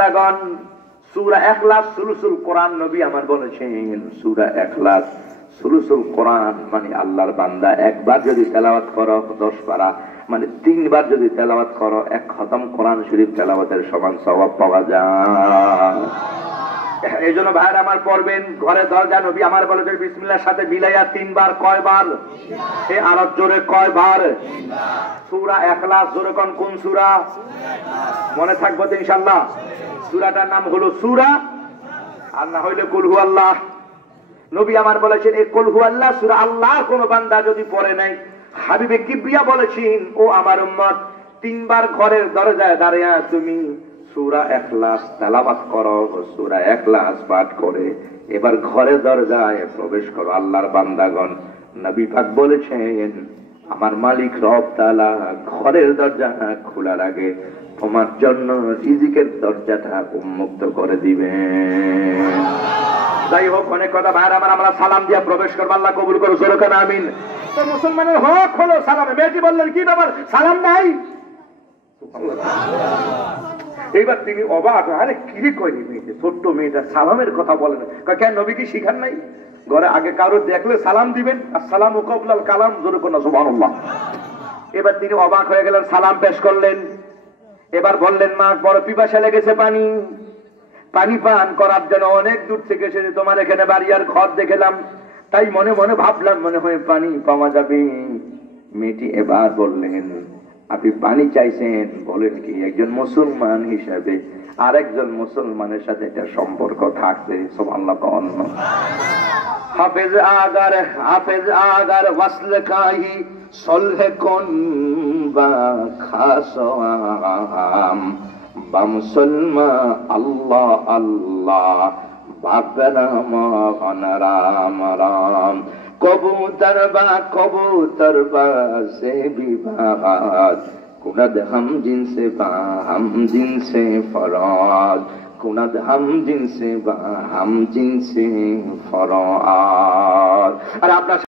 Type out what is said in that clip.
বান্দাগণ, সূরা ইখলাস সুলুসুল কোরআন নবী আমার বলেছেন, সূরা ইখলাস সুলুসুল কোরআন মানে আল্লাহর বান্দা একবার যদি তেলাওয়াত করো 10 পারা, মানে 3 বার যদি তেলাওয়াত করো 1 খতম কোরআন শরীফ তেলাওয়াতের সমান সওয়াব পাওয়া যায়। এই জন্য ভাইরা আমার পড়বেন, ঘরে দরজা নবী আমার বলেছেন বিসমিল্লাহর সাথে মিলাইয়া 3 বার, কয় বার? এই আরো জোরে কয় বার? সূরা ইখলাস। জোরে কোন সূরা? মনে থাকবে তো ইনশাআল্লাহ। সূরাটার নাম হলো সূরা, আর না হইলে কুল হু আল্লাহ। নবী আমার বলেছেন এই কুল হু আল্লাহ সূরা আল্লাহর কোন বান্দা যদি পড়ে নাই, হাবিবে কিবরিয়া বলেছেন ও আমার উম্মত 3 বার ঘরের দরজায় দাঁড়িয়ে তুমি সূরা ইখলাস তেলাওয়াত করো, সূরা ইখলাস পাঠ করে এবার ঘরের দরজায় প্রবেশ করো। আল্লাহর বান্দাগণ, নবী পাক বলেছেন আমার মালিক রব তাআলা ঘরের দরজা খোলার আগে তোমার জন্য রিজিকের দরজাটা উন্মুক্ত করে দিবেন। যাই হোক, অনেক কথা ভাইরা আমার, আমরা সালাম দিয়া প্রবেশ করবো, আল্লাহ কবুল করো, জোরে কেন আমিন। তো মুসলমানের হক হলো সালামে। মেয়েটি বললেন কি ব্যাপার, সালাম নাই? এইবার তিনি অবাক, আরে কিরে কয়নি মেয়েটি, ছোট্ট মেয়েটা সালামের কথা বলেন, কেন নবী কি শিখান নাই? ঘরে আগে কারো দেখলে সালাম দিবেন, আসসালামু ক্বাবলাল কালাম, জোরে কোন সুবহানাল্লাহ। এবার তিনি অবাক হয়ে গেলেন, সালাম পেশ করলেন। এবার বললেন মা বড় পিপাসা লেগেছে, পানি পান করার জন্য অনেক দূর থেকে এসেছে, তোমার এখানে বাড়ি আর ঘর দেখলাম, তাই মনে মনে ভাবলাম মনে হয় পানি পাওয়া যাবে। মেয়েটি এবার বললেন আপনি পানি চাইছেন, বলেন কি একজন মুসলমান হিসাবে আরেকজন মুসলমানের সাথে একটা সম্পর্ক থাকবে, সুবহানাল্লাহ। হাফেজ আগার ওয়াসল কাহি সলহে কোন বা খাসাম বা মুসলমা আল্লাহ আল্লাহ বাপরাম রাম রাম কবুতর বা সে বিবাদ কুনদ হাম জিনসে বা হাম জিনসে ফরাদ কুনদ হাম জিনসে বা হাম জিনসে ফরাদ। আর আপনার